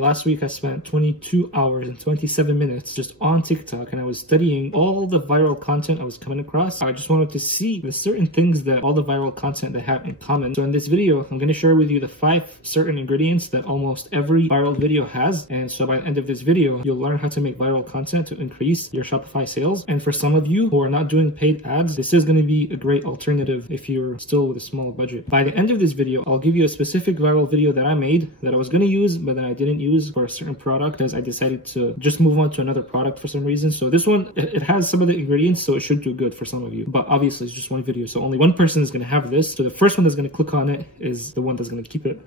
Last week I spent 22 hours and 27 minutes just on TikTok, and I was studying all the viral content I was coming across. I just wanted to see the certain things that all the viral content they have in common. So in this video, I'm going to share with you the 5 certain ingredients that almost every viral video has. And so by the end of this video, you'll learn how to make viral content to increase your Shopify sales. And for some of you who are not doing paid ads, this is going to be a great alternative if you're still with a small budget. By the end of this video, I'll give you a specific viral video that I made that I was going to use, but then I didn't use for a certain product because I decided to just move on to another product for some reason. So this one, it has some of the ingredients, so it should do good for some of you. But obviously it's just one video, so only one person is going to have this. So the first one that's going to click on it is the one that's going to keep it.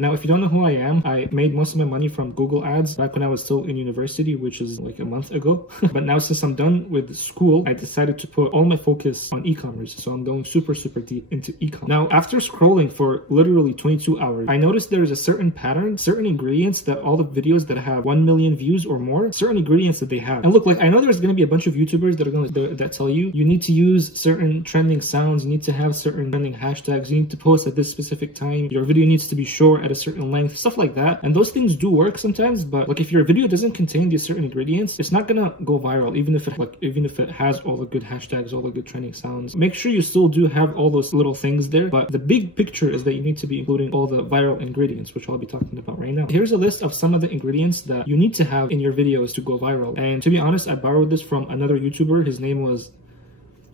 Now, if you don't know who I am, I made most of my money from Google Ads back when I was still in university, which is like a month ago. But now since I'm done with school, I decided to put all my focus on e-commerce. So I'm going super deep into e-commerce. Now, after scrolling for literally 22 hours, I noticed there is a certain pattern, certain ingredients that all the videos that have 1 million views or more, certain ingredients that they have. And look, like I know there's going to be a bunch of YouTubers that are going to that tell you need to use certain trending sounds, you need to have certain trending hashtags, you need to post at this specific time, your video needs to be short at a certain length, stuff like that. And those things do work sometimes, but like if your video doesn't contain these certain ingredients, it's not gonna go viral, even if it has all the good hashtags, all the good trending sounds. Make sure you still do have all those little things there, but the big picture is that you need to be including all the viral ingredients, which I'll be talking about right now. Here's a list of some of the ingredients that you need to have in your videos to go viral. And to be honest, I borrowed this from another YouTuber. His name was,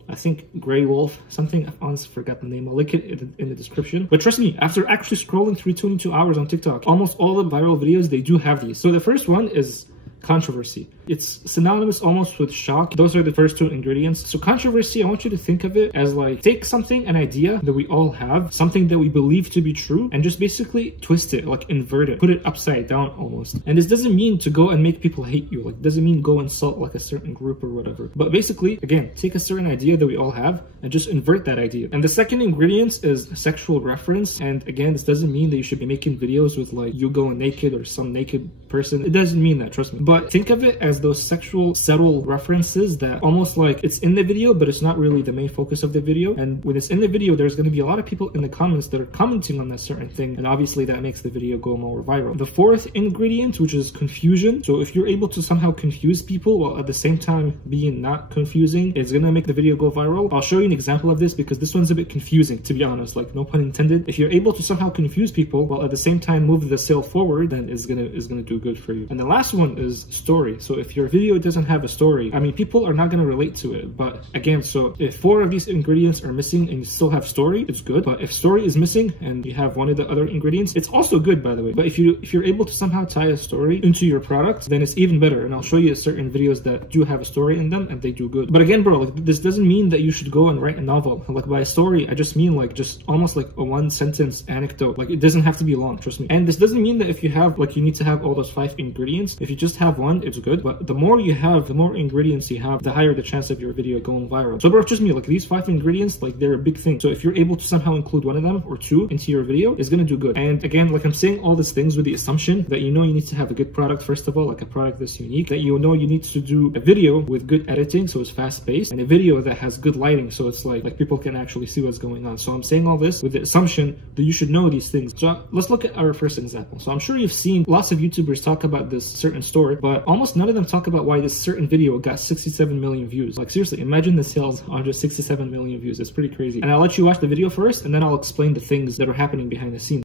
I think, Grey Wolf something. I honestly forgot the name. I'll link it in the description. But trust me, after actually scrolling through 22 hours on TikTok, almost all the viral videos, they do have these. So the first one is controversy. It's synonymous almost with shock. Those are the first 2 ingredients. So controversy, I want you to think of it as like, take something, an idea that we all have, something that we believe to be true, and just basically twist it, like invert it, put it upside down almost. And this doesn't mean to go and make people hate you. Like, doesn't mean go insult like a certain group or whatever. But basically, again, take a certain idea that we all have and just invert that idea. And the second ingredient is sexual reference. And again, this doesn't mean that you should be making videos with like you going naked or some naked person. It doesn't mean that, trust me. But think of it as those sexual subtle references that almost like it's in the video, but it's not really the main focus of the video. And when it's in the video, there's going to be a lot of people in the comments that are commenting on that certain thing. And obviously that makes the video go more viral. The fourth ingredient, which is confusion. So if you're able to somehow confuse people while at the same time being not confusing, it's going to make the video go viral. I'll show you an example of this because this one's a bit confusing, to be honest, like no pun intended. If you're able to somehow confuse people while at the same time move the sale forward, then it's gonna do good for you. And the last one is story. So if your video doesn't have a story, I mean, people are not going to relate to it. But again, so if 4 of these ingredients are missing and you still have story, it's good. But if story is missing and you have one of the other ingredients, it's also good, by the way. But if you're able to somehow tie a story into your product, then it's even better. And I'll show you certain videos that do have a story in them and they do good. But again, bro, like this doesn't mean that you should go and write a novel. Like by a story, I just mean like just almost like a 1-sentence anecdote. Like it doesn't have to be long, trust me. And this doesn't mean that if you have like you need to have all those 5 ingredients. If you just have one, it's good. But the more you have, the more ingredients you have, the higher the chance of your video going viral. So bro, trust me, like these 5 ingredients, like they're a big thing. So if you're able to somehow include one of them or 2 into your video, it's gonna do good. And again, like I'm saying all these things with the assumption that you need to have a good product first of all, like a product that's unique, that you need to do a video with good editing, so it's fast-paced, and a video that has good lighting, so it's like people can actually see what's going on. So I'm saying all this with the assumption that you should know these things. So let's look at our first example. So I'm sure you've seen lots of YouTubers talk about this certain store, but almost none of them talk about why this certain video got 67 million views. Like seriously, imagine the sales on just 67 million views. It's pretty crazy. And I'll let you watch the video first, and then I'll explain the things that are happening behind the scenes.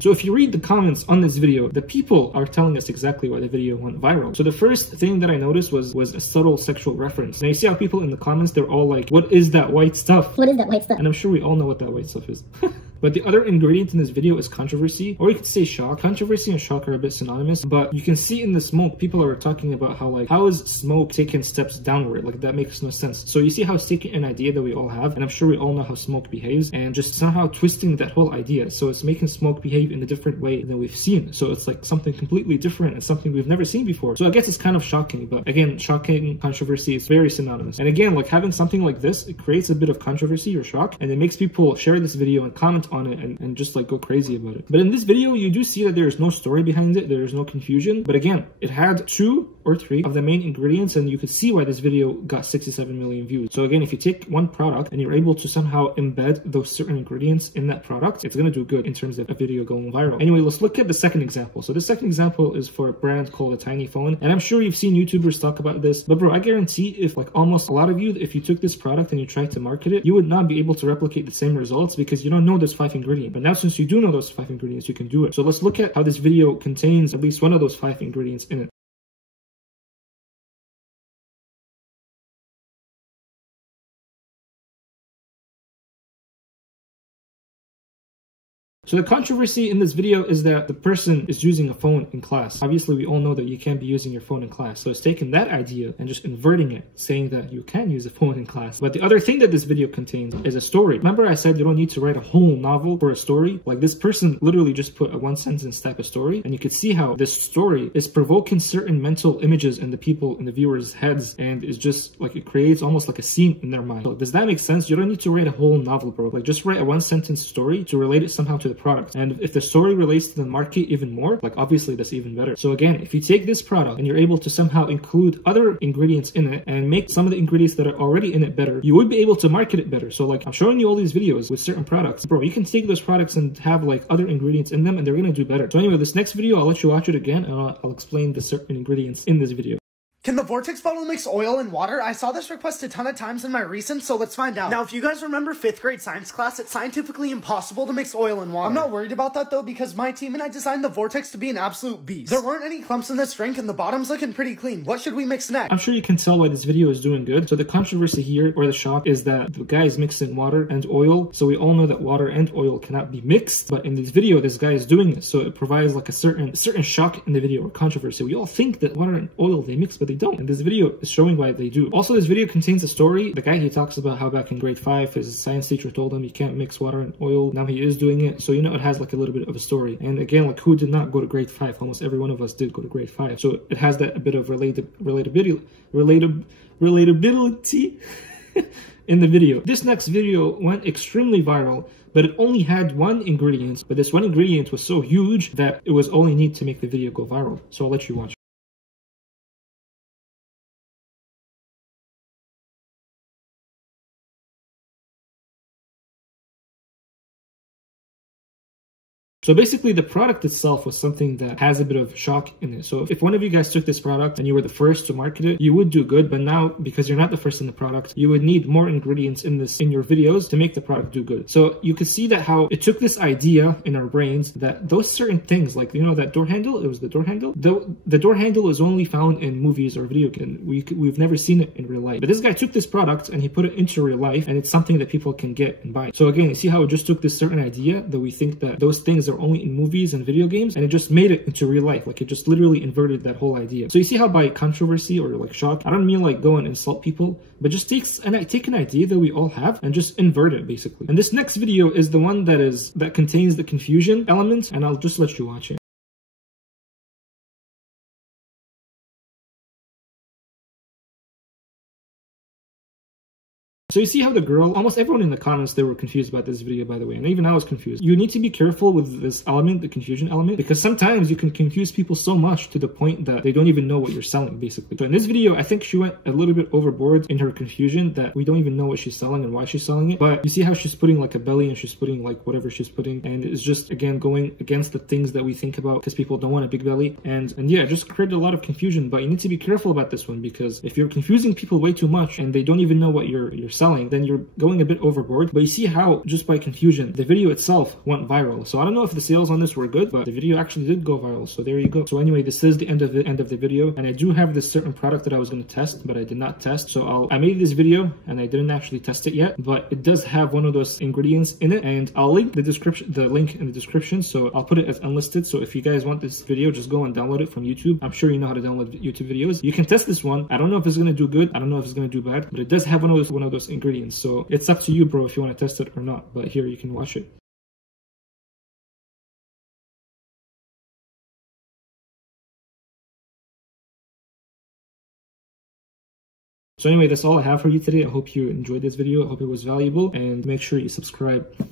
So if you read the comments on this video, the people are telling us exactly why the video went viral. So the first thing that I noticed was a subtle sexual reference. Now you see how people in the comments, they're all like, what is that white stuff? What is that white stuff? And I'm sure we all know what that white stuff is. But the other ingredient in this video is controversy, or you could say shock. Controversy and shock are a bit synonymous, but you can see in the smoke, people are talking about how like, how is smoke taking steps downward? Like that makes no sense. So you see how it's taking an idea that we all have, and I'm sure we all know how smoke behaves, and just somehow twisting that whole idea. So it's making smoke behave in a different way than we've seen. So it's like something completely different and something we've never seen before. So I guess it's kind of shocking, but again, shocking, controversy is very synonymous. And again, like having something like this, it creates a bit of controversy or shock, and it makes people share this video and comment on it and just like go crazy about it. But in this video, you do see that there is no story behind it. There is no confusion. But again, it had 2 or 3 of the main ingredients, and you could see why this video got 67 million views. So again, if you take one product and you're able to somehow embed those certain ingredients in that product, it's going to do good in terms of a video going viral. Anyway, let's look at the second example. So the second example is for a brand called a Tiny Phone, and I'm sure you've seen YouTubers talk about this, but bro, I guarantee if like almost a lot of you, if you took this product and you tried to market it, you would not be able to replicate the same results because you don't know those 5 ingredients. But now since you do know those 5 ingredients, you can do it. So let's look at how this video contains at least one of those 5 ingredients in it. So the controversy in this video is that the person is using a phone in class. Obviously, we all know that you can't be using your phone in class. So it's taking that idea and just inverting it, saying that you can use a phone in class. But the other thing that this video contains is a story. Remember I said you don't need to write a whole novel for a story? Like this person literally just put a 1-sentence type of story, and you could see how this story is provoking certain mental images in the people, in the viewers' heads, and is just like, it creates almost like a scene in their mind. So does that make sense? You don't need to write a whole novel, bro. Like just write a 1-sentence story to relate it somehow to the product. And if the story relates to the market even more, like obviously that's even better. So again, if you take this product and you're able to somehow include other ingredients in it and make some of the ingredients that are already in it better, you would be able to market it better. So like I'm showing you all these videos with certain products, bro, you can take those products and have like other ingredients in them and they're going to do better. So anyway, this next video, I'll let you watch it again and I'll explain the certain ingredients in this video. Can the Vortex bottle mix oil and water? I saw this request a ton of times in my recent, so let's find out. Now, if you guys remember 5th grade science class, it's scientifically impossible to mix oil and water. I'm not worried about that though, because my team and I designed the Vortex to be an absolute beast. There weren't any clumps in this drink and the bottom's looking pretty clean. What should we mix next? I'm sure you can tell why this video is doing good. So the controversy here, or the shock, is that the guy is mixing water and oil. So we all know that water and oil cannot be mixed, but in this video, this guy is doing it. So it provides like a certain shock in the video or controversy. We all think that water and oil, they mix, but they don't. In this video, is showing why they do. Also, this video contains a story. The guy, he talks about how back in grade 5, his science teacher told him you can't mix water and oil. Now he is doing it. So, you know, it has like a little bit of a story. And again, like who did not go to grade 5? Almost every one of us did go to grade 5. So it has that a bit of relatability in the video. This next video went extremely viral, but it only had 1 ingredient. But this 1 ingredient was so huge that it was all you need to make the video go viral. So I'll let you watch. So basically the product itself was something that has a bit of shock in it. So if one of you guys took this product and you were the first to market it, you would do good. But now, because you're not the first in the product, you would need more ingredients in your videos to make the product do good. So you could see that how it took this idea in our brains that those certain things, like, you know, that door handle, it was the door handle. The door handle is only found in movies or video games. We've never seen it in real life. But this guy took this product and he put it into real life, and it's something that people can get and buy. So again, you see how it just took this certain idea that we think that those things are only in movies and video games, and it just made it into real life. Like it just literally inverted that whole idea. So you see how by controversy or like shock, I don't mean like go and insult people, but just take an idea that we all have and just invert it basically. And this next video is the one that contains the confusion element, and I'll just let you watch it. So you see how the girl, almost everyone in the comments, they were confused about this video, by the way, and even I was confused. You need to be careful with this element, the confusion element, because sometimes you can confuse people so much to the point that they don't even know what you're selling, basically. So in this video, I think she went a little bit overboard in her confusion that we don't even know what she's selling and why she's selling it. But you see how she's putting like a belly and she's putting like whatever she's putting, and it's just, again, going against the things that we think about because people don't want a big belly. And yeah, just created a lot of confusion. But you need to be careful about this one, because if you're confusing people way too much and they don't even know what you're selling, selling, then you're going a bit overboard. But you see how just by confusion, the video itself went viral. So I don't know if the sales on this were good, but the video actually did go viral. So there you go. So anyway, this is the end of the video. And I do have this certain product that I was going to test, but I did not test. So I made this video and I didn't actually test it yet, but it does have one of those ingredients in it, and I'll link the link in the description. So I'll put it as unlisted. So if you guys want this video, just go and download it from YouTube. I'm sure you know how to download YouTube videos. You can test this one. I don't know if it's going to do good. I don't know if it's going to do bad, but it does have one of those ingredients. So it's up to you, bro, if you want to test it or not. But here you can watch it. So anyway, that's all I have for you today. I hope you enjoyed this video. I hope it was valuable, and make sure you subscribe.